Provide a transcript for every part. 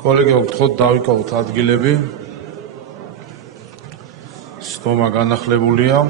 Колеги, გთხოვთ დავიკავოთ ადგილები. სტომა განახლებულია.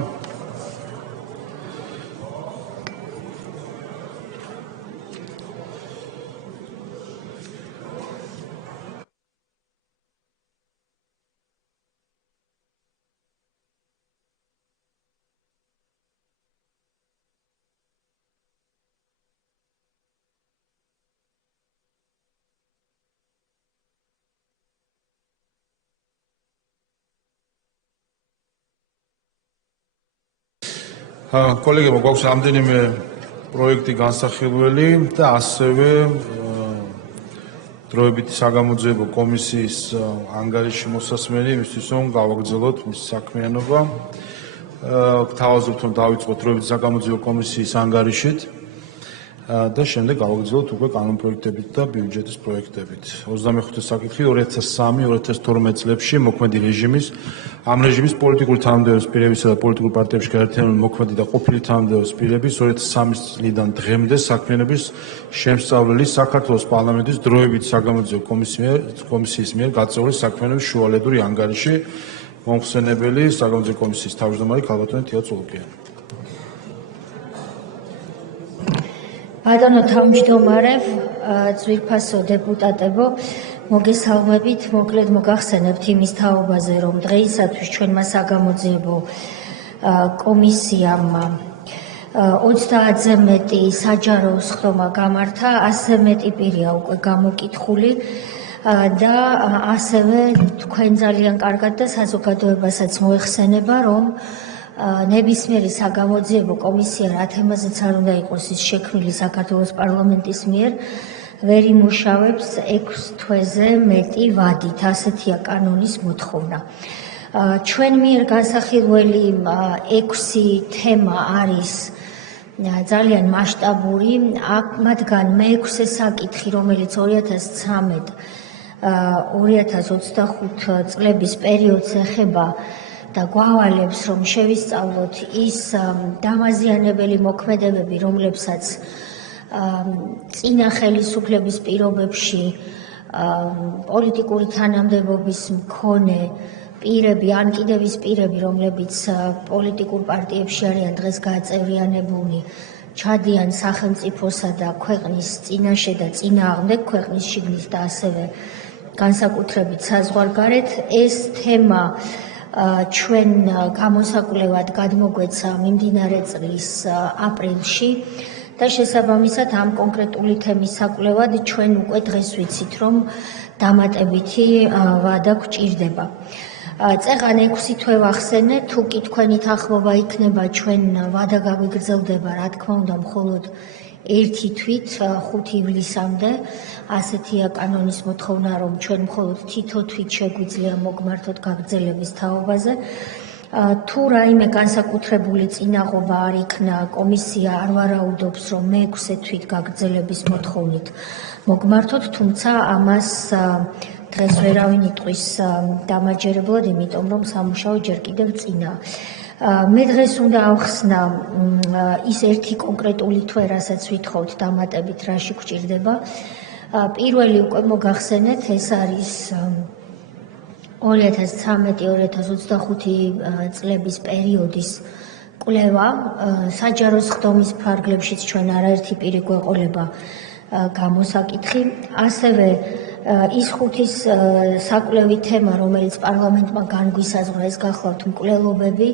Kolegებო, გვაქვს რამდენიმე პროექტი განსახილველი და ასევე დროებითი საგამოძიებო კომისიის ანგარიში მოსასმენი, იმისთვის რომ გავაგრძელოთ მის საქმიანობა. გთავაზობთ, რომ დავიწყოთ დროებითი საგამოძიებო კომისიის ანგარიშით და შემდეგ გავაგრძელოთ უკვე კანონპროექტებით და ბიუჯეტის პროექტებით. 25 საკითხი 2003-2012 წლებში მოქმედი რეჟიმის ამ რეჟიმის პოლიტიკური თანამდებობის პირებისა და პოლიტიკურ პარტიებში გაერთიანებული მოქმედი და ყოფილი თანამდებობის პირების 2003 წლიდან დღემდე საქმიანობის შემსწავლელი საქართველოს პარლამენტის დროებითი საგამოძიებო კომისიის მიერ გაწეული საქმიანობის შუალედური ანგარიში. მომხსენებელი საგამოძიებო კომისიის თავმჯდომარე ქალბატონი თია წულუკიანი. Bādano თავმჯდომარე, ძვირფასო დეპუტატებო, მოგესალმებით, მოკლედ მოგახსენებთ იმის თაობაზე, რომ დღეისათვის ჩვენმა საგამოძიებო კომისიამ 30-ზე მეტი საჯარო სხდომა გამართა, 100-ზე მეტი პირია უკვე გამოკითხული და ასევე თქვენ ძალიან კარგად და საზოგადოებასაც მოეხსენება, რომ ნებისმიერი საგამოძიებო კომისია რა თემაზეც არ უნდა იყოს ის შექმნილი საქართველოს პარლამენტის მიერ ვერ იმუშავებს 6 თვეზე მეტი ვადით, ასეთია კანონის მოთხოვნა. ჩვენ მიერ განსახილველი 6 თემა არის ძალიან მასშტაბური, მათგან მე-6 საკითხი, რომელიც 2013-2025 წლების პერიოდს ეხება და გვავალებს, რომ შევისწავლოთ ის დამაზიანებელი მოქმედებები, რომლებსაც წინა ხელისუფლების პირობებში პოლიტიკური თანამდებობის მქონე პირები, ან კიდევ ის პირები, რომლებიც პოლიტიკურ პარტიებში არიან დღეს გაწევრიანებულნი, ჩადიან სახელმწიფოსა და ქვეყნის წინაშე და წინააღმდეგ, ქვეყნის შიგნით და ასევე განსაკუთრებით საზღვარგარეთ. ეს თემა ჩვენ გამოსაკვლევად გადმოგვეცა მიმდინარე წლის აპრილში და შესაბამისად ამ კონკრეტული თემის საკვლევად ჩვენ უკვე დღეს ვიცით, რომ დამატებითი ვადა გვჭირდება. წეღან 6 თვე ვახსენე, თუ კი თქვენი თანხმობა იქნება, ჩვენ ვადა გაგვიგრძელდება, რა თქმა უნდა, მხოლოდ 1 თვით 5 ივლისამდე. ასეთია კანონის მოთხოვნა, რომ ჩვენ მხოლოდ თითო თვით შეგვიძლია მოგმართოთ გაგრძელების თაობაზე. თუ რაიმე განსაკუთრებული წინაღობა არ იქნა, კომისია არ ვარაუდობს, რომ მე-6 თვით გაგრძელების მოთხოვნით მოგმართოთ, თუმცა ამას დღეს ვერავინ იტყვის დამაჯერებლად, იმიტომ რომ სამუშაო ჯერ კიდევ წინაა. მე დღეს უნდა ავხსნა ის ერთი კონკრეტული თვე, რასაც ვითხოვთ დამატებით, რაში გვჭირდება. პირველი უკვე მოგახსენეთ, ეს არის 2013-2025 წლების პერიოდის კვლევა. საჯარო სხდომის ფარგლებშიც ჩვენ არაერთი პირი გვეყოლება გამოსაკითხი. ასევე ის 5 საკვლევი თემა, რომელიც პარლამენტმა განგვისაზღვრა, ეს გახლავთ მკვლელობები,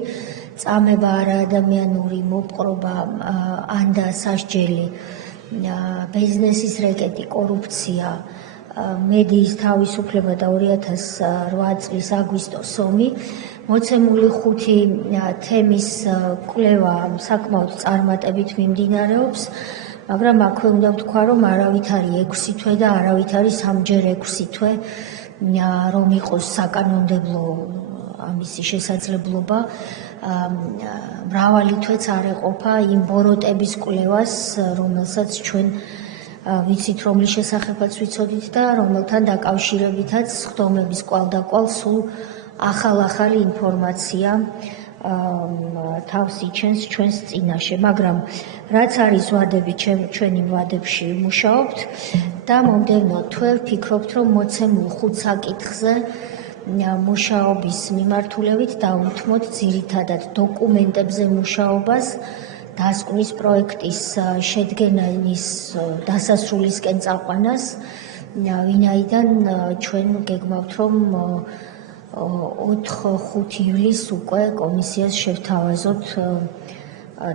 წამება არაადამიანური, მოპყრობა ან და სასჯელი, ბიზნესის რეკეტი, კორუფცია, მედიის თავისუფლება და 2008 წლის აგვისტოს ომი. მოცემული 5 თემის კვლევა საკმაოდ წარმატებით მიმდინარეობს, მაგრამ აქვე უნდა ვთქვა, რომ არავითარი 6 თვე და არავითარი სამჯერ 6 თვე, რომ იყოს საკანონმდებლო ამისი შესაძლებლობა, მრავალი თვეც არ ეყოფა იმ ბოროტების კვლევას, რომელსაც ჩვენ ვიცით, რომლის შესახებაც ვიცოდით და რომელთან დაკავშირებითაც სხდომების კვალდაკვალ სულ ახალი ინფორმაცია თავს იჩენს ჩვენს წინაშე, მაგრამ რაც არის ვადები, ჩვენი ვადებში მუშაობთ და მომდევნო თვე ვფიქრობთ, რომ მოცემულ 5 საკითხზე მუშაობის მიმართულებით დავუთმოთ ძირითადად დოკუმენტებზე მუშაობას, დასკვნის პროექტის შედგენის დასასრულისკენ წაყვანას, ვინაიდან ჩვენ გეგმავთ, რომ 4-5 ივლისს უკვე კომისიას შევთავაზოთ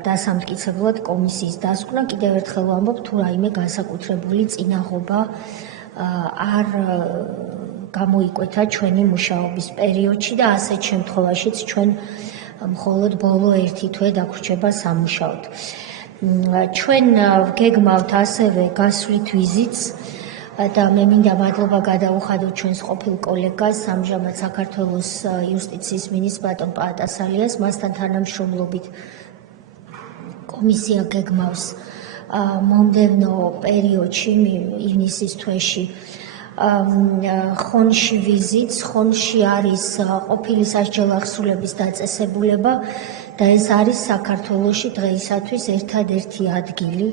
დასამტკიცებლად კომისიის დასკვნა. კიდევ ერთხელ ვამბობ, თუ რაიმე განსაკუთრებული წინაღობა არ გამოიკვეთა ჩვენი მუშაობის პერიოდში და ასეთ შემთხვევაშიც ჩვენ მხოლოდ ბოლო 1 თვე დაგვრჩება სამუშაოდ. ჩვენ ვგეგმავთ ასევე გასვლით ვიზიტს და მე მინდა მადლობა გადავუხადოთ ჩვენს ყოფილ კოლეგას, ამჟამად საქართველოს იუსტიციის მინისტრს ბატონ პაატასალიას, მასთან თანამშრომლობით კომისია გეგმავს მომდევნო პერიოდში, ივნისის თვეში ხონში ვიზიტს. ხონში არის ყოფილი სასჯელ აღსრულების დაწესებულება და ეს არის საქართველოში დღეისათვის ერთადერთი ადგილი,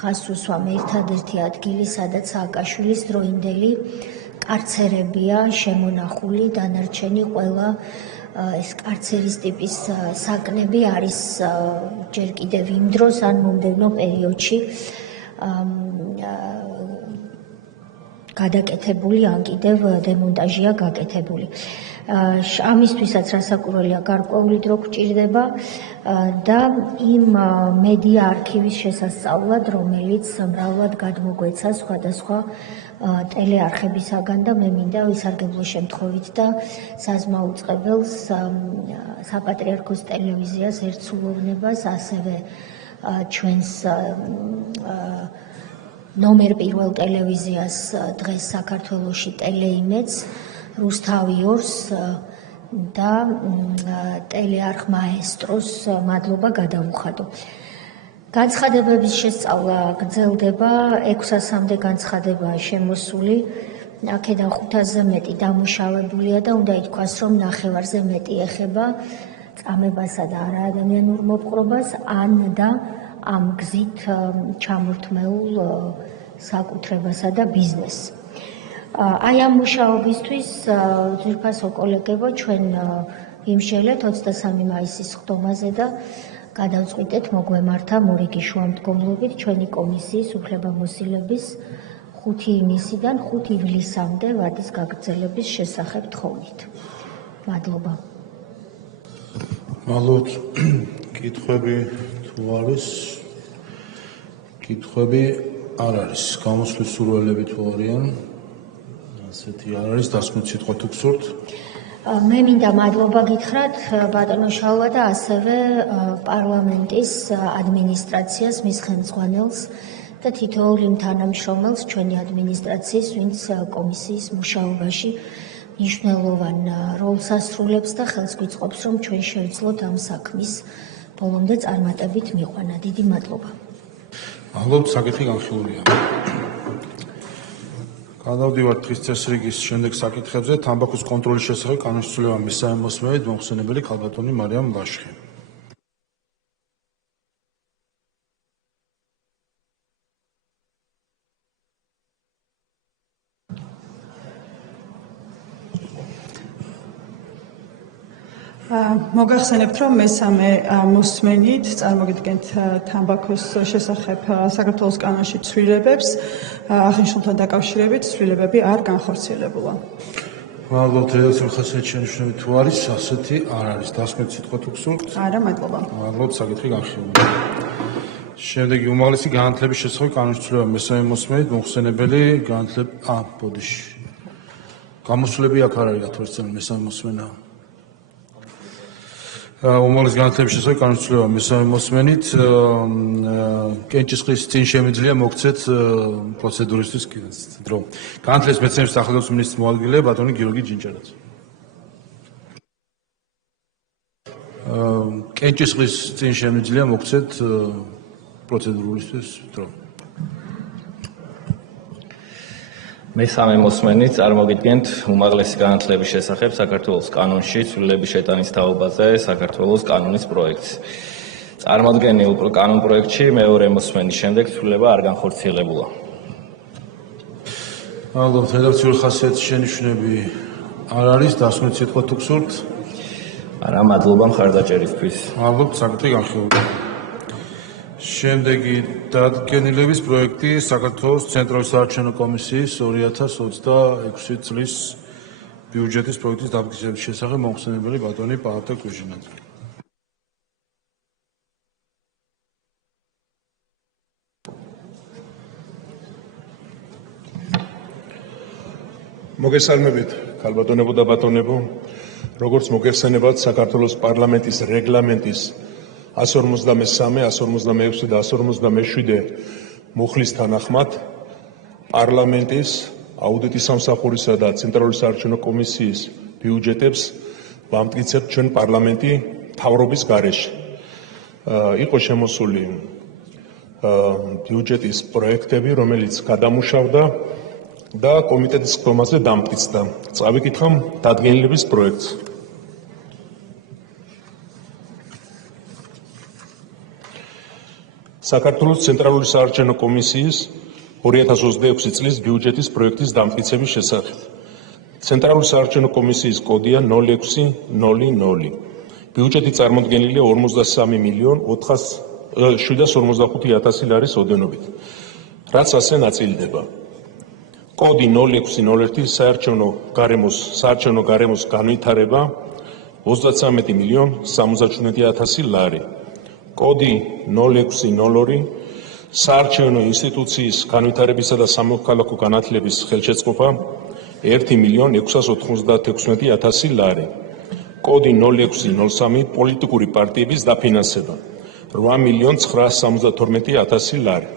ხაზს უსვამ ერთადერთი ადგილი, სადაც სააკაშვილის დროინდელი კარცერებია შემონახული, დანარჩენი ყველა ეს კარცერის ტიპის საკნები არის ჯერ კიდევ იმ დროს ან მომდევნო პერიოდში გადაკეთებული, ან კიდევ დემონტაჟია გაკეთებული. ამისთვისაც რასაკვირველია გარკვეული დრო გვჭირდება და იმ მედია არქივის შესასწავლად, რომელიც მრავლად გადმოგვეცა სხვადასხვა ტელეარხებისაგან და მე მინდა ვისარგებლო შემთხვევით და საზმაო წყებელს საპატრიარქოს ტელევიზიას ერთსულოვნებას, ასევე ჩვენს ნომერ 1 ტელევიზიას დღეს საქართველოში ტელეიმედს, რუსთავი 2-ს და ტელეარხ მაესტროს მადლობა გადავუხადო. განცხადებების შესწავლა გრძელდება, 600-მდე განცხადებაა შემოსული, აქედან 500-ზე მეტი დამუშავებულია და უნდა ითქვას, რომ 9-ვარზე მეტი ეხება წამებასა და არაადამიანურ მოპყრობას, ან და ამ გზით ჩამორთმეულ საკუთრებასა და ბიზნესს. აი ამ მუშაობისთვის ძვირფასო კოლეგებო, ჩვენ ვიმსჯელეთ 23 მაისის ხდომაზე და გადავწყვიტეთ მოგვემართა მორიგი შუამდგომლობით ჩვენი კომისიის უფლებამოსილების 5 ივნისიდან 5 ივლისამდე ვადის გაგრძელების შესახებ თხოვნით. მადლობა. მადლობთ. კითხვები თუ არის? კითხვები არ არის. გამოსვლის სურვილები თუ არიან? ასეთი არ არის. დასკვნის სიტყვა თუ გსურთ? მე მინდა მადლობა გითხრათ ბატონო შალვა და ასევე პარლამენტის ადმინისტრაციას, მის ხელმძღვანელს და თითოეულ იმ თანამშრომელს ჩვენი ადმინისტრაციის, ვინც კომისიის მუშაობაში მნიშვნელოვან როლს ასრულებს და ხელს გვიწყობს, რომ ჩვენ შევძლოთ ამ საქმის ბოლომდე წარმატებით მიყვანა. დიდი მადლობა. მადლობთ, საკითხი განხილულია. გადავდივართ დღის წესრიგის შემდეგ საკითხებზე. თამბაქოს კონტროლის შესახებ კანონშესრულება მესამე მოსმენით მომხსენებელი ქალბატონი მარიამ ლაშხი. მოგახსენებთ, რომ მესამე მოსმენით წარმოგიდგენთ თამბაქოს შესახებ საქართველოს კანონში ცვლილებებს, აღნიშნულთან დაკავშირებით ცვლილებები არ განხორციელებულა. მადლობთ, რედაქციულ ხასიათის შენიშვნები თუ არის, ასეთი არ არის. დასკვნის სიტყვა თუ გსურთ? არა, მადლობა. მადლობთ, საკითხი განხილულია. შემდეგი უმაღლესი განათლების შესახებ კანონში ცვლილება მესამე მოსმენით მომხსენებელი განათლება ბოდიში. გამოსვლები აქ არ არის, რატო ერთხელ მესამე მოსმენა. უმაღლესი განათლების შესახებ კანონში ცვლილება მესამე მოსმენით კენჭისყრის წინ შემიძლია მოგცეთ პროცედურისთვის დრო. განათლების მეცნიერების სახელმწიფო მინისტრის მოადგილე ბატონი გიორგი ჯინჯარაც. კენჭისყრის წინ შემიძლია მოგცეთ პროცედურისთვის დრო. მესამე მოსმენით წარმოგიდგენთ უმაღლესი განათლების შესახებ საქართველოს კანონში ცვლილების შეტანის თაობაზე საქართველოს კანონის პროექტს. წარმოდგენილ კანონპროექტში მეორე მოსმენის შემდეგ ცვლილება არ განხორციელებულა. ალბათ რედაქციული ხასიათის შენიშვნები არ არის, დასმით სიტყვა თუ გსურთ? არა, მადლობა მხარდაჭერისთვის. ალბათ საკითხი განხილულია. შემდეგი დადგენილების პროექტი საქართველოს ცენტრალური საარჩევნო კომისიის 2026 წლის ბიუჯეტის პროექტის დამტკიცების შესახებ მომხსენებელი ბატონი პაატა კუჟინაძე. მოგესალმებით, ქალბატონებო და ბატონებო. როგორც მოგეხსენებათ, საქართველოს პარლამენტის რეგლამენტის 153, 156 და 157 მუხლის თანახმად პარლამენტის აუდიტის სამსახურისა და ცენტრალური საარჩევნო კომისიის ბიუჯეტებს ვამტკიცებთ ჩვენ პარლამენტი მთავრობის გარეშე. იყო შემოსული ბიუჯეტის პროექტები, რომელიც გადამუშავდა და კომიტეტის ხდომაზე დამტკიცდა. წავიკითხავ დადგენილების პროექტს. საქართველოს ცენტრალური საარჩევნო კომისიის 2026 წლის ბიუჯეტის პროექტის დამტკიცების შესახებ. ცენტრალური საარჩევნო კომისიის კოდია 0600. ბიუჯეტი წარმოდგენილია 43.455.000 ლარის ოდენობით, რაც ასე ნაწილდება. კოდი 0601 საარჩევნო გარემოს განვითარება 33.077.000 ლარი. კოდი 0602 საარჩევნო ინსტიტუციის განვითარებისა და სამოქალაქო განათლების ხელშეწყობა 1.696.000 ლარი. კოდი 0603 პოლიტიკური პარტიების დაფინანსება 8.972.000 ლარი.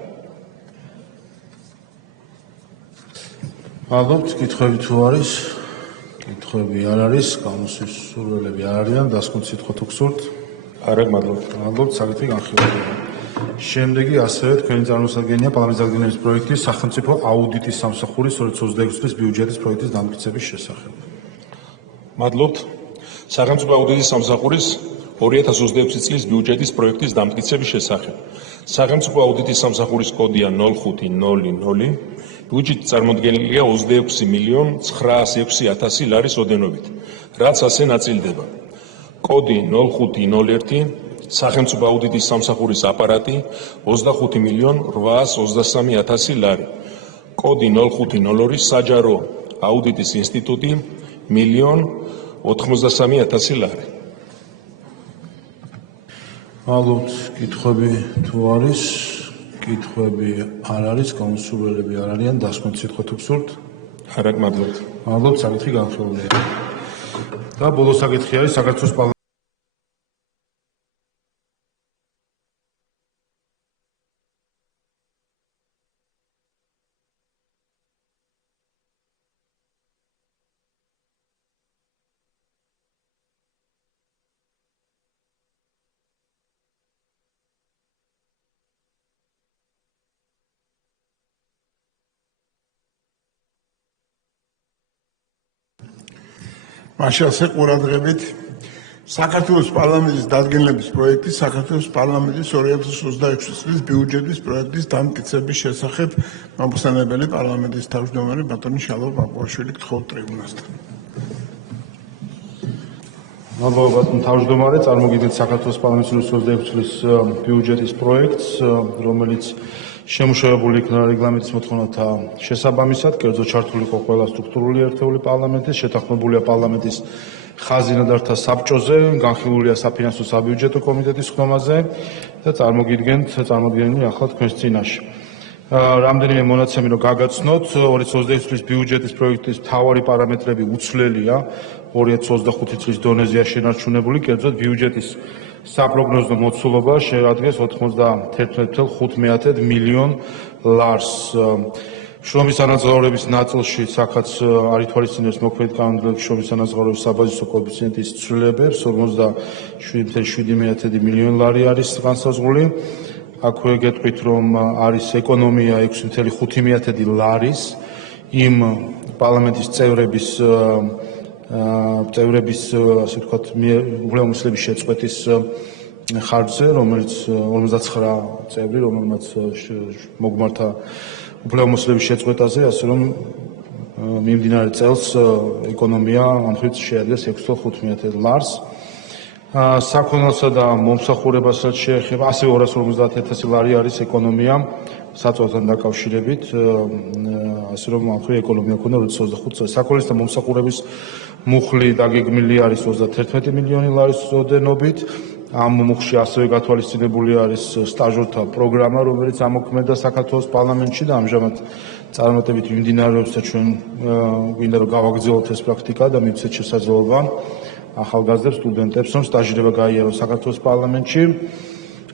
ალბათ კითხვები თუ არის? კითხვები არ არის, გამოსვის სურვილები არ არიან, დასკვნით სიტყვა თუ გსურთ? არა, მადლობა. ალბათ საკითხი განხილულია. შემდეგი ასევე თქვენი წარმოსადგენია პარლამენტის დადგენილების პროექტის სახელმწიფო აუდიტის სამსახურის 2026 წლის ბიუჯეტის პროექტის დამტკიცების შესახებ. მადლობთ. სახელმწიფო აუდიტის სამსახურის 2026 წლის ბიუჯეტის პროექტის დამტკიცების შესახებ. სახელმწიფო აუდიტის სამსახურის კოდია 0500. ბიუჯეტი წარმოდგენილია 26.906.000 ლარის ოდენობით, რაც ასე ნაწილდება. კოდი 0501 სახელმწიფო აუდიტის სამსახურის აპარატი 25.823.000 ლარი. კოდი 0502 საჯარო აუდიტის ინსტიტუტი 1.083.000 ლარი. ალბათ კითხვები თუ არის? კითხვები არ არის, გამოსურველები არ არიან, დასკვნით სიტყვა თუ გსურთ? არა, მადლობა. ალბათ საკითხი განხილულია. და ბოლო საკითხი არის საქართველოს პარლამენტის მაშასე ყურადღებით საქართველოს პარლამენტის დადგენილების პროექტი საქართველოს პარლამენტის 2026 წლის ბიუჯეტის პროექტის დამტკიცების შესახებ მომხსენებელი პარლამენტის თავმჯდომარე ბატონი შალვა პაპუაშვილი გთხოვთ ტრიბუნასთან. მადლობა ბატონ თავმჯდომარე, წარმოგიდგენთ საქართველოს პარლამენტის 2026 წლის ბიუჯეტის პროექტს, რომელიც შემუშავებული იქნა რეგლამენტის მოთხოვნათა შესაბამისად, კერძო ჩართული იყო ყველა სტრუქტურული ერთეული პარლამენტის, შეთანხმებულია პარლამენტის ხაზინადართა საბჭოზე, განხილულია საფინანსო საბიუჯეტო კომიტეტის ხდომაზე და წარმოგვიდგენია ახლა თქვენს წინაშე. რამდენიმე მონაცემი რომ გაგაცნოთ, 2026 წლის ბიუჯეტის პროექტის მთავარი პარამეტრები უცვლელია 2025 წლის დონეზეა შენარჩუნებული, კერძოდ ბიუჯეტის საპროგნოზო მოცულობა შეადგენს 91.5 მილიონ ლარს. შრომის ანაზღაურების ნაწილში აქაც არ ითვალისწინებს მოქმედი კანონმდებლობის შრომის ანაზღაურების საბაზისო კოეფიციენტის ცვლილებებს, 47.7 მილიონ ლარი არის განსაზღვრული. აქვე გეტყვით, რომ არის ეკონომია 6.5 ლარის, იმ პარლამენტის წევრების ასე ვთქვათ, უფლებამოსილების შეწყვეტის ხარჯზე, რომელიც 59 წევრი, რომელმაც მოგმართა უფლებამოსილების შეწყვეტაზე, ასე რომ მიმდინარე წელს ეკონომია ამ ხრივ შეადგენს 6.5 ლარს. საქონელსა და მომსახურებასაც შეეხება ასევე 250,000 ლარი არის ეკონომია საწვავთან დაკავშირებით, ასე რომ ამ ხრივ ეკონომია ქონდა 25 წელს. საქონლის და მომსახურების მუხლი დაგეგმილი არის 31 მილიონი ლარის ოდენობით. ამ მუხლში ასევე გათვალისწინებული არის სტაჟორთა პროგრამა, რომელიც ამოქმედა საქართველოს პარლამენტში და ამჟამად წარმატებით მიმდინარეობს და ჩვენ გვინდა რომ გავაგრძელოთ ეს პრაქტიკა და მივცეთ შესაძლებლობა ახალგაზრდებს, სტუდენტებს, რომ სტაჟირება გაიაროს საქართველოს პარლამენტში.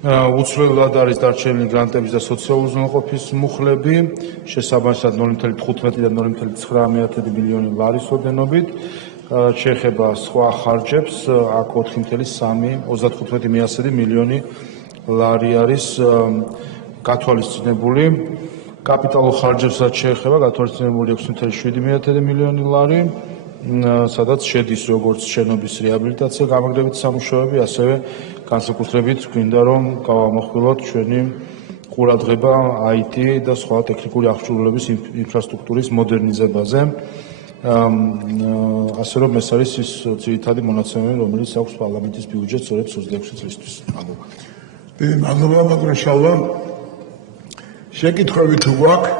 უცვლელად არის დარჩენილი გრანტების და სოციალური უზრუნველყოფის მუხლები, შესაბამისად 0.15 და 0.9 მილიონი ლარის ოდენობით. შეეხება სხვა ხარჯებს, აქ 4.35 მილიონი ლარი არის გათვალისწინებული. კაპიტალურ ხარჯებსაც შეეხება გათვალისწინებული 6.7 მილიონი ლარი, სადაც შედის როგორც შენობის რეაბილიტაცია, გამაგრებითი სამუშაოები, ასევე განსაკუთრებით გვინდა რომ გავამახვილოთ ჩვენი ყურადღება IT და სხვა ტექნიკური აღჭურვილების ინფრასტრუქტურის მოდერნიზებაზე. ასე რომ ეს არის ის ძირითადი მონაცემები, რომელიც აქვს პარლამენტის ბიუჯეტს 2026 წლისთვის. მადლობა. დიდი მადლობა, მაგრამ შალვა. შეკითხვები თუ გვაქვს?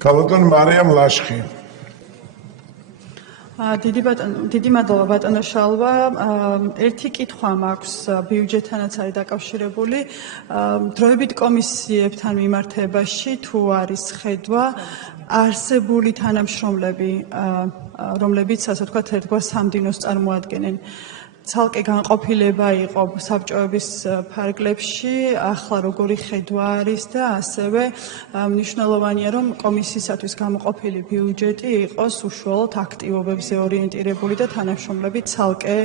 ქალბატონ მარიამ ლაშხი. დიდი მადლობა ბატონო შალვა. ერთი კითხვა მაქვს ბიუჯეტთანაც არის დაკავშირებული. დროებით კომისიებთან მიმართებაში თუ არის ხედვა არსებული თანამშრომლები, რომლებიც ასე ვთქვათ, ერთგვარ სამდინოს წარმოადგენენ. ცალკე განყოფილება იყო საბჭოების ფარგლებში, ახლა როგორი ხედვა არის და ასევე მნიშვნელოვანია, რომ კომისიისათვის გამოყოფილი ბიუჯეტი იყოს უშუალოდ აქტივობებზე ორიენტირებული და თანამშრომლები ცალკე,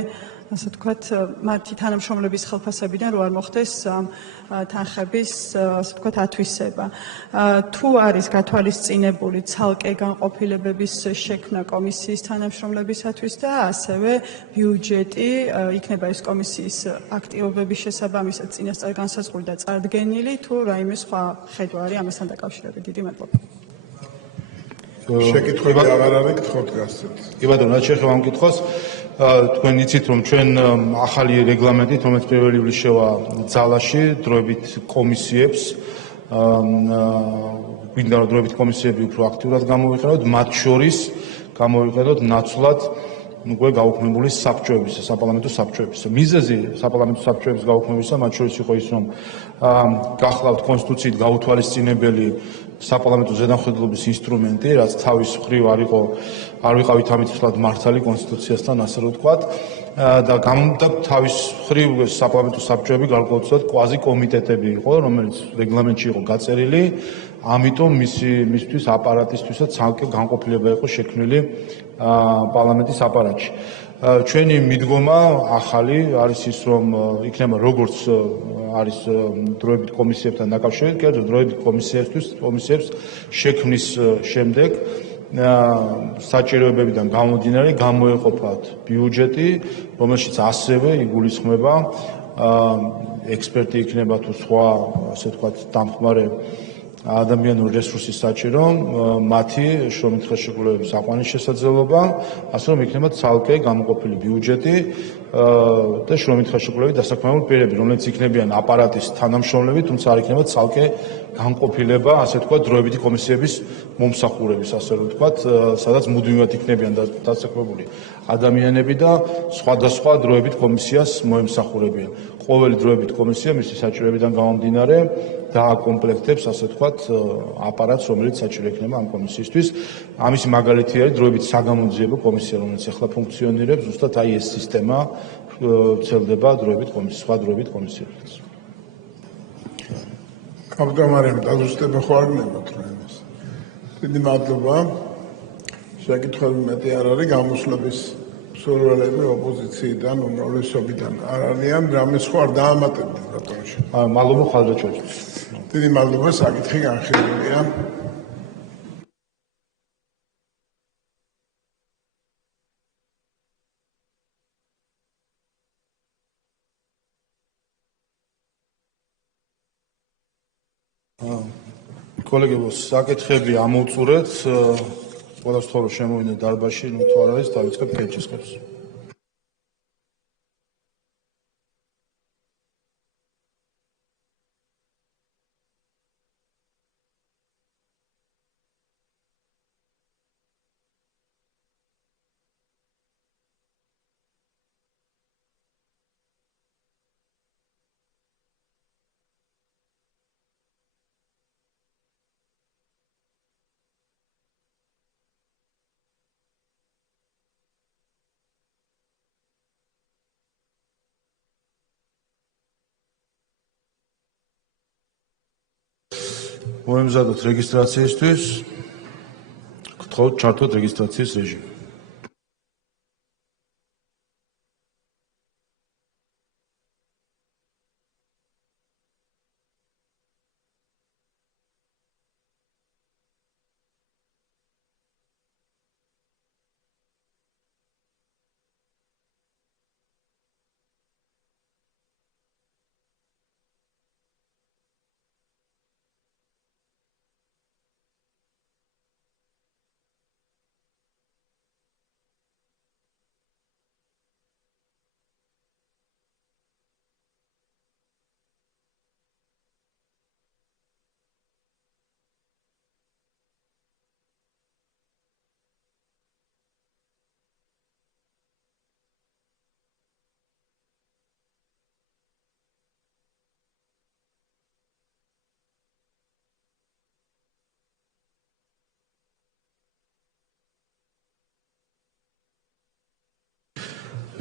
ასე ვთქვათ, მათი თანამშრომლების ხელფასებიდან რო არ მოხდეს თანხების, ასე ვთქვათ, ათვისება. თუ არის გათვალისწინებული ცალკე განყოფილებების შექმნა კომისიის თანამშრომლებისათვის და ასევე ბიუჯეტი იქნება ეს კომისიის აქტივობების შესაბამისად წინასწარ განსაზღვრული და წარდგენილი, თუ რაიმე სხვა ხედვა არის ამასთან დაკავშირებით. დიდი მადლობა. შეკითხვები აღარ არის, გთხოვთ გასცეთ. კი ბატონო, რაც შეეხება ამ კითხვას, თქვენ იცით რომ ჩვენ ახალი რეგლამენტით, რომელიც 1 ივლისს შევა ძალაში, დროებით კომისიებს, გვინდა რომ დროებით კომისიები უფრო აქტიურად გამოვიყენოთ, მათ შორის გამოვიყენოთ ნაცვლად უკვე გაუქმებული საბჭოების, საპარლამენტო საბჭოების. მიზეზი საპარლამენტო საბჭოების გაუქმებისა მათ შორის იყო ის, რომ გახლავთ კონსტიტუციით გაუთვალისწინებელი საპარლამენტო ზედამხედველობის ინსტრუმენტი, რაც თავის მხრივ არ ვიყავით ამით ცვლად მართალი კონსტიტუციასთან, ასე რომ ვთქვათ, და თავის მხრივ საპარლამენტო საბჭოები გარკვეულწილად კვაზი კომიტეტები იყო, რომელიც რეგლამენტში იყო გაწერილი, ამიტომ მისთვის აპარატისთვისაც ცალკე განყოფილება იყო შექმნილი პარლამენტის აპარატში. ჩვენი მიდგომა ახალი არის ის, რომ იქნება როგორც არის დროებით კომისიებთან დაკავშირებით, კერძო დროებით კომისიებს შექმნის შემდეგ საჭიროებებიდან გამომდინარე გამოეყოფათ ბიუჯეტი, რომელშიც ასევე იგულისხმება ექსპერტი იქნება თუ სხვა, ასე ვთქვათ, დამხმარე ადამიანური რესურსის საჭირო, მათი შრომით ხელშეკრულების აყვანის შესაძლებლობა, ასე რომ იქნება ცალკე გამოყოფილი ბიუჯეტი და შრომით ხელშეკრულებით დასაქმებული პირები, რომლებიც იქნებიან აპარატის თანამშრომლები, თუმცა არ იქნება ცალკე განყოფილება, ასე ვთქვათ, დროებითი კომისიების მომსახურების, ასე რომ ვთქვათ, სადაც მუდმივად იქნებიან დასაქმებული ადამიანები და სხვადასხვა დროებით კომისიას მოემსახურებიან. ყოველი დროებით კომისია მისი საჭიროებიდან გამომდინარე დააკომპლექტებს, ასე ვთქვათ, აპარატს, რომელიც საჭირო იქნება ამ კომისიისთვის. ამისი მაგალითი არის დროებით საგამოძიებო კომისია, რომელიც ახლა ფუნქციონირებს, ზუსტად აი ეს სისტემა ვრცელდება დროებით კომისიის, სხვა დროებით კომისიებიც. კაპიტამარიამ დაზუსტება ხო არ გნებათ რა იმას. დიდი მადლობა. შეკითხვები მეტი არ არის, გამოსვლების მსურველები ოპოზიციიდან, უმრავლესობიდან არ არიან, რამე სხვა არ დაამატებთ ბატონო. მადლობა ხალხო ჩვენთვის. დიდი მადლობა, საკითხი განხილულია. კოლეგებო, საკითხები ამოვწურეთ. ყველას თორე შემოვიდნენ დარბაზში, ნუ თუ არ არის, დავიწყებ კენჭისყრებს. მოემზადოთ რეგისტრაციისთვის. გთხოვთ ჩართოთ რეგისტრაციის რეჟიმი.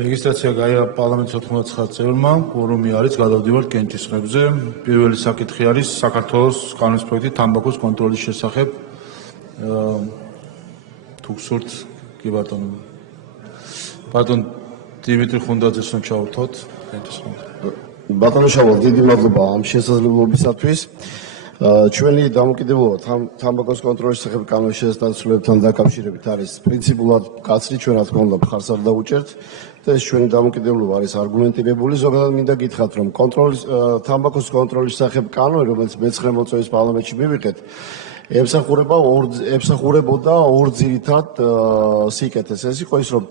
რეგისტრაცია გაიარა პარლამენტის 99 წევრმა, კვორუმი არის, გადავდივართ კენჭისყრებზე. პირველი საკითხი არის საქართველოს კანონის პროექტი თამბაქოს კონტროლის შესახებ. თუ გსურთ, კი ბატონო. ბატონ დიმიტრი ხუნდაძეს რომ ჩავართოთ კენჭისყრაზე. ბატონო შავალ, დიდი მადლობა ამ შესაძლებლობისათვის. ჩვენი დამოკიდებულება თამბაქოს კონტროლის შესახებ კანონის შესაძლებლობებთან დაკავშირებით არის პრინციპულად მკაცრი, ჩვენ რა თქმა უნდა მხარს არ დავუჭერთ და ეს ჩვენი დამოკიდებულება არის არგუმენტირებული. ზოგადად მინდა გითხრათ, რომ თამბაქოს კონტროლის შესახებ კანონი, რომელიც მე-9 მოწვევის პარლამენტში მივიღეთ, ემსახურებოდა ორ ძირითად სიკეთეს. ეს იყო ის, რომ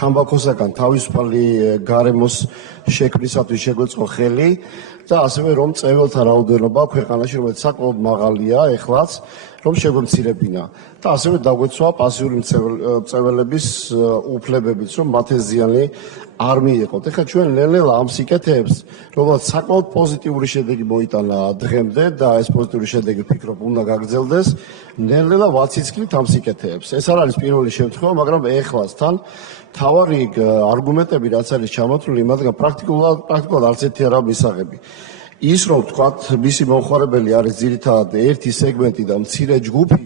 თამბაქოსაგან თავისუფალი გარემოს შექმნისათვის შეგვეწყო ხელი და ასევე რომ წეველთა რაოდენობა ქვეყანაში, რომელიც საკმაოდ მაღალია ეხლაც, რომ შეგვემცირებინა და ასევე დაგვეცვა პასიური მწეველების უფლებებიც, რომ მათ ეს ზიანი არ მიიღოთ. ეხლა ჩვენ ნელ-ნელა ამ სიკეთეებს, რომელსაც საკმაოდ პოზიტიური შედეგი მოიტანა დღემდე და ეს პოზიტიური შედეგი ვფიქრობ უნდა გაგრძელდეს, ნელ-ნელა ვაციცკრით ამ სიკეთეებს. ეს არ არის პირველი შემთხვევა, მაგრამ ეხლასთან თავარი არგუმენტები რაც არის ჩამოთვლილი, მათგან პრაქტიკულად არც ერთი არა მისაღები. ის რომ თქვათ, მისი მომხმარებელი არის ძირითადად ერთი სეგმენტი და მცირე ჯგუფი,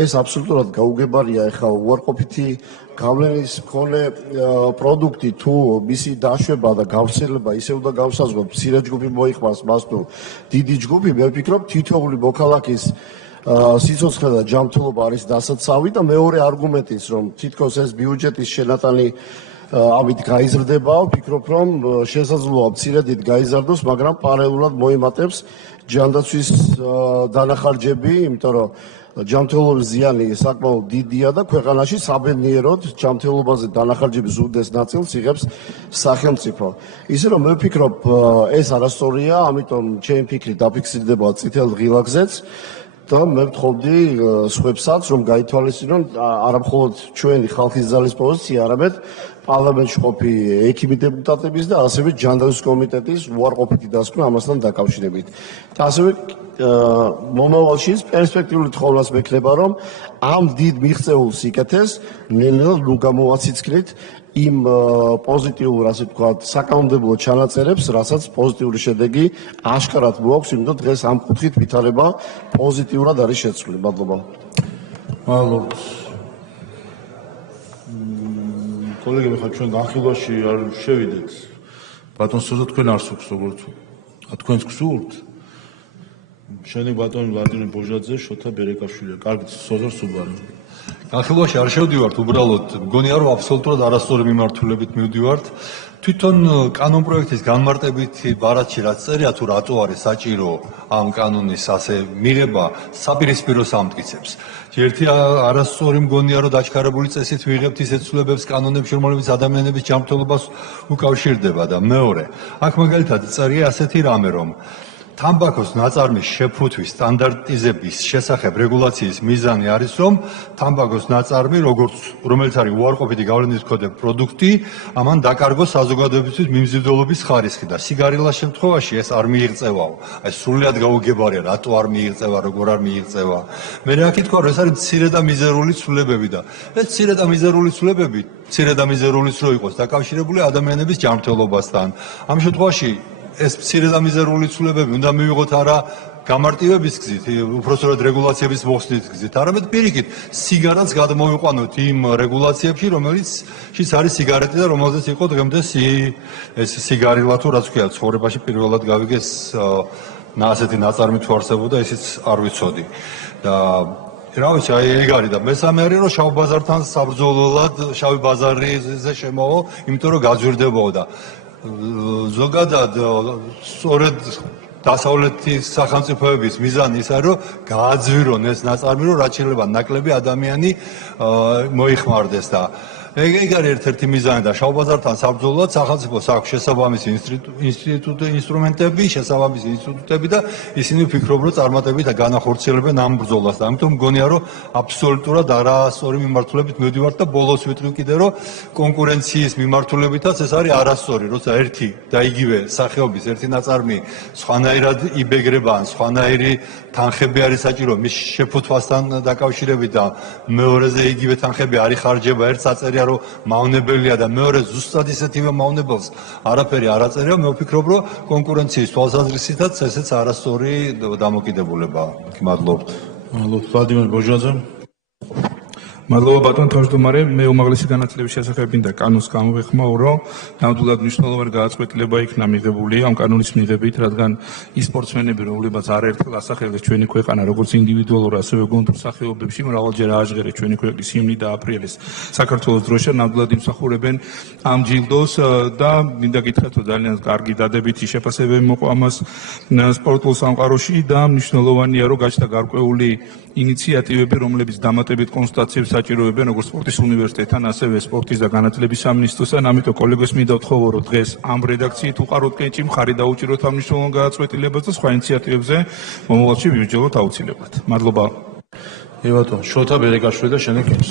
ეს აბსოლუტურად გაუგებარია. ეხლა უარყოფითი გავლენის მქონე პროდუქტი თუ მისი დაშვება და გავრცელება ისევ და გავსაზღვროთ, მცირე ჯგუფი მოიხმარს მას თუ დიდი ჯგუფი, მე ვფიქრობ თითოეული მოქალაქის სიცოცხლე და ჯანმრთელობა არის დასაცავი და მეორე არგუმენტიც, რომ თითქოს ეს ბიუჯეტის შენატანი ამით გაიზრდება, ვფიქრობ, რომ შესაძლოა მცირედით გაიზარდოს, მაგრამ პარალელურად მოიმატებს ჯანდაცვის დანახარჯები, იმიტომ რომ ჯანმრთელობის ზიანი საკმაოდ დიდია და ქვეყანაში საბედნიეროდ ჯანმრთელობაზე დანახარჯების უდიდეს ნაწილს იღებს სახელმწიფო. ისე რომ მე ვფიქრობ, ეს არასწორია, ამიტომ ჩემი ფიქრი დაფიქსირდება წითელ ღილაკზეც და მე ვთხოვდი სხვებსაც, რომ გაითვალისწინონ არა მხოლოდ ჩვენი ხალხის ძალის პოზიცია, არამედ პარლამენტში ყოფი ექიმი დეპუტატების და ასევე ჯანდაცვის კომიტეტის უარყოფითი დასკვნა ამასთან დაკავშირებით. და ასევე მომავალში პერსპექტიული თხოვნას მექნება, რომ ამ დიდ მიღწეულ სიკეთეს ნელ-ნელა ნუ გამოვაციცკრით იმ პოზიტიურ, ასე ვთქვათ, საკანონმდებლო ჩანაწერებს, რასაც პოზიტიური შედეგი აშკარად მოაქვს, იმიტომ დღეს ამ კუთხით ვითარება პოზიტიურად არის შეცვლილი. მადლობა. მადლობა. კოლეგები, ხა ჩვენ განხილვაში არ შევიდეთ. ბატონ სოზო თქვენ არ სურთ როგორც თქვენს გსურთ? შემდეგ ბატონ ვლადიმერ ბოჟაძე, შოთა ბერეკაშვილი. კარგით, სოზო სუბარი. განხილვაში არ შევდივართ, უბრალოდ მგონია რომ აბსოლუტურად არასწორი მიმართულებით მივდივართ. თვითონ კანონპროექტის განმარტებითი ბარათში რაც წერია თუ რატო არის საჭირო ამ კანონის ასე მიღება საპირისპირო სამტკიცებს. ერთი არასწორი მგონია რომ დაჩქარებული წესით ვიღებთ ისეთ ცვლილებებს კანონებში, რომლებიც ადამიანების ჯანმრთელობას უკავშირდება და მეორე, აქ მაგალითად წერია ასეთი რამე რომ თამბაქოს ნაწარმის შეფუთვის სტანდარტიზების შესახებ რეგულაციის მიზანი არის, რომ თამბაქოს ნაწარმი, რომელიც არის უარყოფითი გავლენის მქონე პროდუქტი, ამან დაკარგოს საზოგადოებისთვის მიმზიდველობის ხარისხი და სიგარილას შემთხვევაში ეს არ მიიღწევაო. აი სრულად გაუგებარია, რატო არ მიიღწევა, როგორ არ მიიღწევა. მე რა კითხვა, რომ ეს არის მცირე და მიზერული ცვლილებები და ეს მცირე და მიზერული ცვლილებები, მცირე და მიზერულიც რო იყოს დაკავშირებული ადამიანების ჯანმრთელობასთან. ამ შემთხვევაში ეს მცირე და მიზერული ცვლილებები უნდა მივიღოთ არა გამარტივების გზით, უпростоრად რეგულაციების მოხსნის გზით, არამედ პირიქით სიგარას გადმოვიყვანოთ იმ რეგულაციებში, რომელიცშიც არის სიგარეტი და რომელზეც იყო დღემდე ეს სიგარილა თუ რაც ქვია, ცხოვრებაში პირველად გავიგეს ასეთი ნაწარმი თუ არსებობდა, ისიც არ ვიცოდი. და რა ვიცი, აი ეგ არის და მესამე არის რომ შავ ბაზართან საბრძოლველად შავი ბაზარზე შემოვო, იმიტომ რომ გაძვირდებაო და ზოგადად სწორედ დასავლეთის სახელმწიფოების მიზანი ის არის რომ გააძვირონ ეს ნაწარმი, რომ რაც შეიძლება ნაკლები ადამიანი მოიხმარდეს და ეგ არის ერთ-ერთი მიზანი და შავ ბაზართან საბრძოლველად სახელმწიფოს აქვს შესაბამისი ინსტრუმენტები, შესაბამისი ინსტიტუტები და ისინი ვფიქრობ რომ წარმატებით განახორციელებენ ამ ბრძოლას და ამიტომ მგონია რომ აბსოლუტურად არასწორი მიმართულებით მივდივართ და ბოლოს ვიტყვი კიდე რომ კონკურენციის მიმართულებითაც ეს არის არასწორი, როცა ერთი და იგივე სახეობის ერთი ნაწარმი სხვანაირად იბეგრება ან სხვანაირი თანხები არის საჭირო მის შეფუთვასთან დაკავშირებით და მეორეზე იგივე თანხები არ იხარჯება, ერთ საწერია რომ მავნებელია და მეორე ზუსტად ისეთივე მავნებელს არაფერი არ აწერია, მე ვფიქრობ რომ კონკურენციის თვალსაზრისითაც ესეც არასწორი დამოკიდებულებაა. მადლობთ. მადლობთ ვლადიმერ ბოჟაძე. მადლობა ბატონო თავმჯდომარე, მე უმაღლესი განათლების შესახებ მინდა კანონს გამოვეხმაო, რომ ნამდვილად მნიშვნელოვანი გადაწყვეტილება იქნა მიღებული ამ კანონის მიღებით, რადგან ის სპორტსმენები, რომლებიც არაერთხელ ასახელეს ჩვენი ქვეყანა, როგორც ინდივიდუალურ, ასევე გუნდურ სახეობებში, მრავალჯერ ააჟღერეს ჩვენი ქვეყნის ჰიმნი და აპრიელის საქართველოს დროშა, ნამდვილად იმსახურებენ ამ ჯილდოს და მინდა გითხრათ, რომ ძალიან კარგი დადებითი შეფასებები მოყვა ამას სპორტულ სამყაროში და მნიშვნელოვანია, რომ გაჩნდა გარკვეული ინიციატივები, რომლებიც დამატებით კონსტატაციებს საჭიროებენ როგორც სპორტის უნივერსიტეტთან, ასევე სპორტის და განათლების სამინისტროსთან. ამიტომ კოლეგებს მინდა ვთხოვო, რომ დღეს ამ რედაქციით უყაროთ კენჭი, მხარი დაუჭიროთ ამ მნიშვნელოვან გადაწყვეტილებას და სხვა ინიციატივებზე მომავალში ვიმსჯელოთ აუცილებლად. მადლობა. ევატო, შოთა ბერეკაშვილი და შემდეგ კენჭს.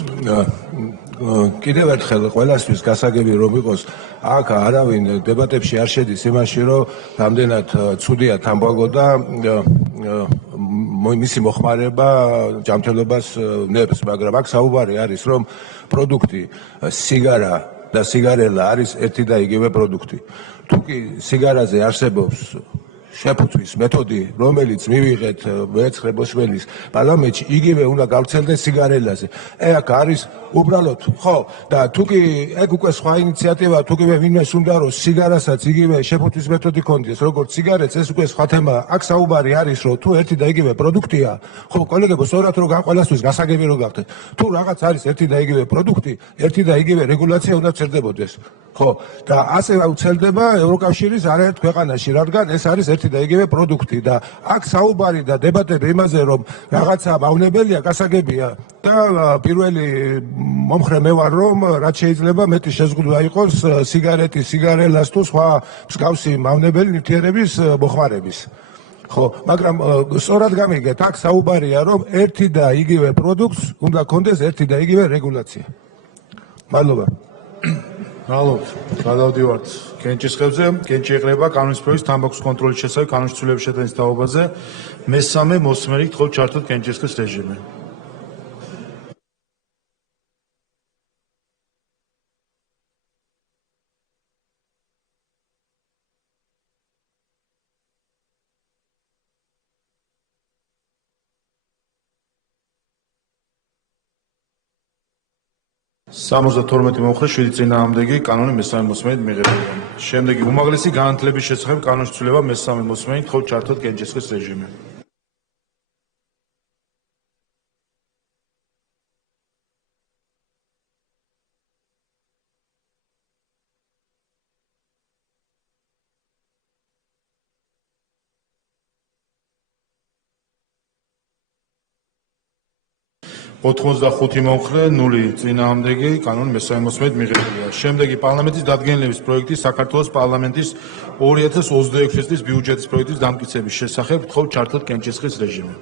კიდევ ერთხელ ყველასთვის გასაგები რომ იყოს, აქ არავინ დებატებში არ შედის იმაში, რომ რამდენად ცუდია თამბაქო და მისი მოხმარება ჯანმრთელობას ნებს, მაგრამ აქ საუბარი არის, რომ პროდუქტი სიგარა და სიგარელა არის ერთი და იგივე პროდუქტი. თუ კი სიგარაზე არსებობს შეფუთვის მეთოდი, რომელიც მივიღეთ მეცხრე მოსმენის პარლამენტში, იგივე უნდა გავრცელდეს სიგარელაზე. აქ არის უბრალოდ, ხო, და თუკი ეგ უკვე სხვა ინიციატივა, თუკი ვინმეს უნდა რომ სიგარასაც იგივე შეფუთვის მეთოდი ქონდეს, როგორც სიგარეტს, ეს უკვე სხვა თემაა. აქ საუბარი არის, რომ თუ ერთი და იგივე პროდუქტია, ხო, კოლეგებო, სწორად რომ ყველასთვის გასაგები რომ გახდეთ. თუ რაღაც არის ერთი და იგივე პროდუქტი, ერთი და იგივე რეგულაცია უნდა წერდებოდეს. ხო, და ასე უცელდება ევროკავშირის არაერთ ქვეყანაში, რადგან ეს არის ერთი და იგივე პროდუქტი და აქ საუბარი და დებატები იმაზე, რომ რაღაცა მავნებელია, გასაგებია და პირველი მომხრე მე ვარ, რომ რაც შეიძლება მეტი შეზღუდვა იყოს სიგარეტის, სიგარელას თუ სხვა მსგავსი მავნებელი ნივთიერების მოხმარების. ხო, მაგრამ სწორად გამიგეთ, აქ საუბარია, რომ ერთი და იგივე პროდუქტს უნდა ქონდეს ერთი და იგივე რეგულაცია. მადლობა. მადლობთ. გადავდივართ კენჭის ხევზე. კენჭი ეყრება კანონის პროექტს თამბაქოს კონტროლის შესახებ კანონის ცვლილების შეტანის თაობაზე. მესამე მოსმენით გთხოვთ ჩართოთ კენჭისყრის რეჟიმი. სამოცდათორმეტი მომხრე 7 წინააღმდეგი კანონი მესამე მოსმენით მიღებულია. შემდეგი უმაღლესი განათლების შესახებ კანონის ცვლილება მესამე მოსმენით გთხოვთ ჩართოთ კენჭისყრის რეჟიმი. 85 მომხრე, 0 წინააღმდეგი, კანონი მესამე მოსმენით მიღებულია. შემდეგი პარლამენტის დადგენილების პროექტი საქართველოს პარლამენტის 2026 წლის ბიუჯეტის პროექტის დამტკიცების შესახებ გთხოვთ ჩართოთ კენჭისყრის რეჟიმი.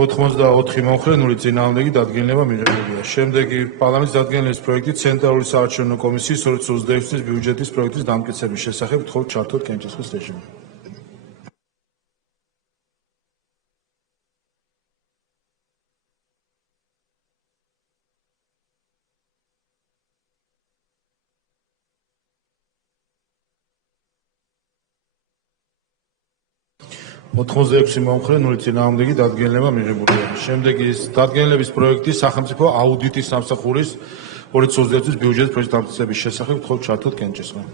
ოთხმოცდაოთხი მომხრე, 0 წინააღმდეგი დადგენილება მიღებულია. შემდეგი პარლამენტის დადგენილების პროექტი ცენტრალური საარჩევნო კომისიის 2026 წლის ბიუჯეტის პროექტის დამტკიცების შესახებ გთხოვთ ჩართოთ კენჭისყრის რეჟიმი. ოთხმოცდაექვსი მომხრე, 0 წინააღმდეგი დადგენილება მიღებულია. შემდეგი დადგენილების პროექტი სახელმწიფო აუდიტის სამსახურის 2026 წლის ბიუჯეტის პროექტის დამტკიცების შესახებ გთხოვთ ჩართოთ კენჭისყრი.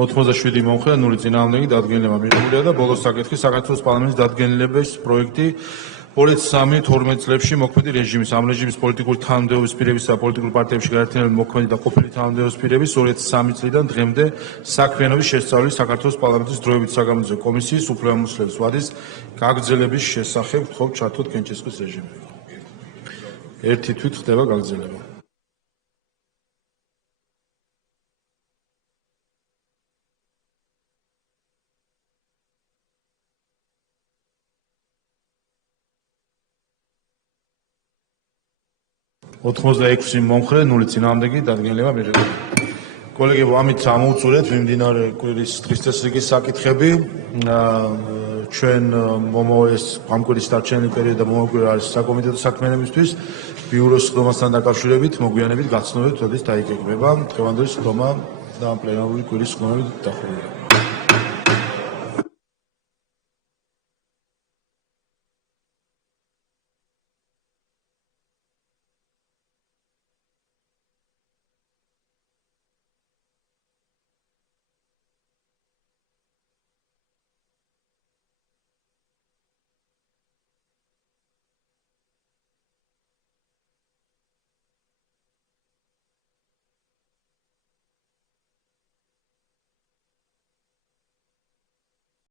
ოთხმოცდაშვიდი მომხრე, 0 წინააღმდეგი დადგენილება მიღებულია და ბოლოს საკითხი საქართველოს პარლამენტის დადგენილების პროექტი 2013-12 წლებში მოქმედი რეჟიმის, ამ რეჟიმის პოლიტიკური თანამდებობის პირებისა და პოლიტიკურ პარტიებში გაერთიანებული მოქმედი და ყოფილი თანამდებობის პირების 2003 წლიდან დღემდე საქმიანობის შესწავლის საქართველოს პარლამენტის დროებით საგამოძიებო კომისიის უფლებამოსილების ვადის გაგრძელების შესახებ გთხოვთ ჩართოთ კენჭისყრის რეჟიმი. ერთი თვით ხდება გაგრძელება. ოთხმოცდაექვსი მომხრე, 0 წინააღმდეგი დადგენილება მიღებულია. კოლეგებო, ამით ამოვწურეთ მიმდინარე კვირის დღის წესრიგის საკითხები. ჩვენ მომავალ ამ კვირის დარჩენილი პერიოდი და მომავალ კვირა არის საკომიტეტო საქმიანობისთვის ბიუროს სხდომასთან დაკავშირებით მოგვიანებით გაცნობებით, როდის დაიკეკება დღევანდელი სხდომა და პლენარული კვირის სხდომებით დახვეულია.